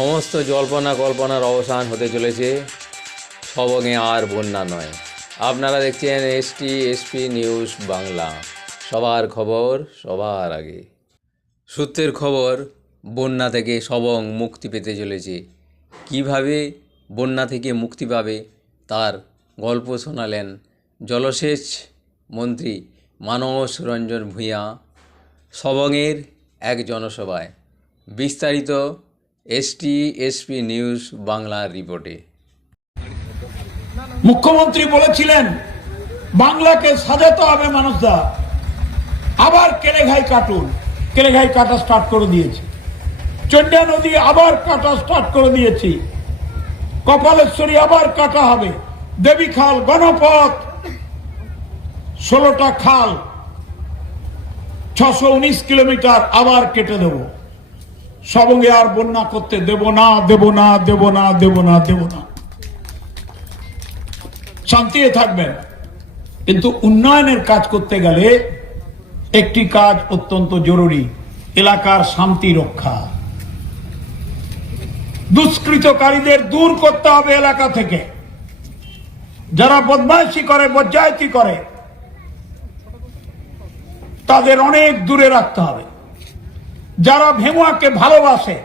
সমস্ত জল্পনা কল্পনার অবসান হতে চলেছে। সবঙে আর বন্যা নয়। আপনারা দেখছেন এসপি নিউজ বাংলা, সবার খবর সবার আগে। সূত্রের খবর, বন্যা থেকে সবং মুক্তি পেতে চলেছে। কিভাবে বন্যা থেকে মুক্তি পাবে তার গল্প শোনালেন জলসেচ মন্ত্রী মানস রঞ্জন ভূঁইয়া সবংয়ের এক জনসভায়। বিস্তারিত এসপি নিউজ বাংলার রিপোর্টে। মুখ্যমন্ত্রী বলেছিলেন বাংলাকে সাজাতে হবে মানুষদা, আবার কেলেঘাই কাটুন। কেলেঘাই কাটা স্টার্ট করে দিয়েছি। চন্ডা নদী আবার কাটা স্টার্ট করে দিয়েছি। কপালেশ্বরী আবার কাটা হবে। দেবী খাল, গণপথ, 16টা খাল, 619 কিলোমিটার আবার কেটে দেব। সবঙ্গে আর বন্যা করতে দেব না, দেব না, দেব না, দেব না, দেব না। শান্তিতে থাকবেন। কিন্তু উন্নয়নের কাজ করতে গেলে একটি কাজ অত্যন্ত জরুরি, এলাকার শান্তি রক্ষা। দুষ্কৃতকারীদের দূর করতে হবে এলাকা থেকে। যারা বদমাইশি করে, বজ্জাইতি করে, তাদের অনেক দূরে রাখতে হবে। যারা ভেমুয়াকে ভালোবাসে,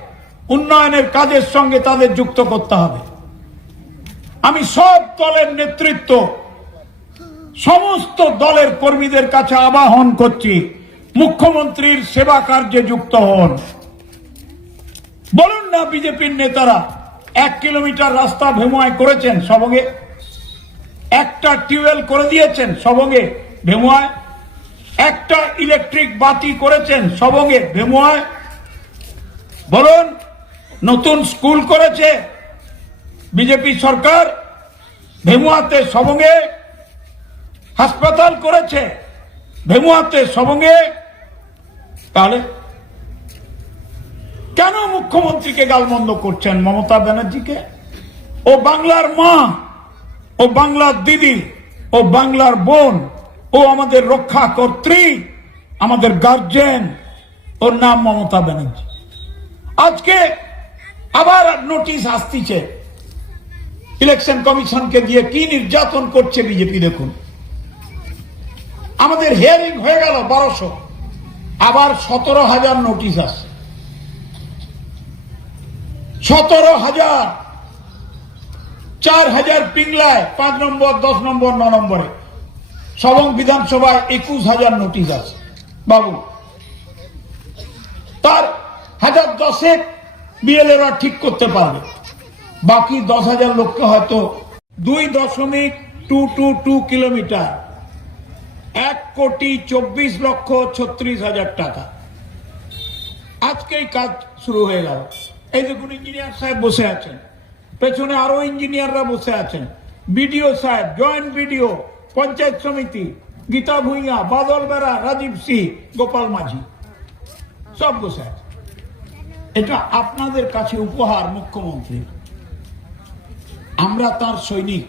উন্নয়নের কাজের সঙ্গে তাদের যুক্ত করতে হবে। আমি সব দলের নেতৃত্ব, সমস্ত দলের কর্মীদের কাছে আহ্বান করছি, মুখ্যমন্ত্রীর সেবা কার্যে যুক্ত হন। বলুন না, বিজেপির নেতারা 1 কিলোমিটার রাস্তা ভেমুয়ায় করেছেন সবঙ্গে, একটা টিউবওয়েল করে দিয়েছেন সবঙ্গে ভেমুয়ায়, একটা ইলেকট্রিক বাতি করেছেন সবঙ্গে ভেমুয়ায়। বলুন, নতুন স্কুল করেছে বিজেপি সরকার ভেমুয়াতে সবঙ্গে, হাসপাতাল করেছে ভেমুয়াতে সবঙ্গে। তাহলে কেন মুখ্যমন্ত্রীকে গালমন্দ করছেন, মমতা ব্যানার্জিকে? ও বাংলার মা, ও বাংলার দিদি, ও বাংলার বোন, ও আমাদের রক্ষা কর্ত্রী, আমাদের গার্জেন। ওর নাম মমতা ব্যানার্জি। আজকে আবার নোটিশ আসতিছে ইলেকশন কমিশনকে দিয়ে, কি নির্যাতন করছে বিজেপি দেখুন। আমাদের হিয়ারিং হয়ে গেল 1200, আবার 17,000 নোটিশ আসছে। 17,000, 4,000 পিংলায় 5 নম্বর, 10 নম্বর, 9 নম্বরে। সবং বিধানসভায় 21,000 নোটিশ আছে বাবু। তার 1010 বিএলএরা ঠিক করতে পারবে, বাকি 10,000 লোককে হয়তো 2.222 কিলোমিটার, 1,24,36,000 টাকা। আজকেই কাজ শুরু হয়ে গেল। এই দেখুন, ইঞ্জিনিয়ার সাহেব বসে আছেন, পেছনে আরো ইঞ্জিনিয়াররা বসে আছেন, বিডিও সাহেব, জয়েন্ট বিডিও, পঞ্চায়েত সমিতি, গীতা ভূঁইয়া, বাদল বেরা, রাজীব সিং, গোপাল মাঝি, সব বসে আছে। এটা আপনাদের কাছে উপহার মুখ্যমন্ত্রী। আমরা তার সৈনিক।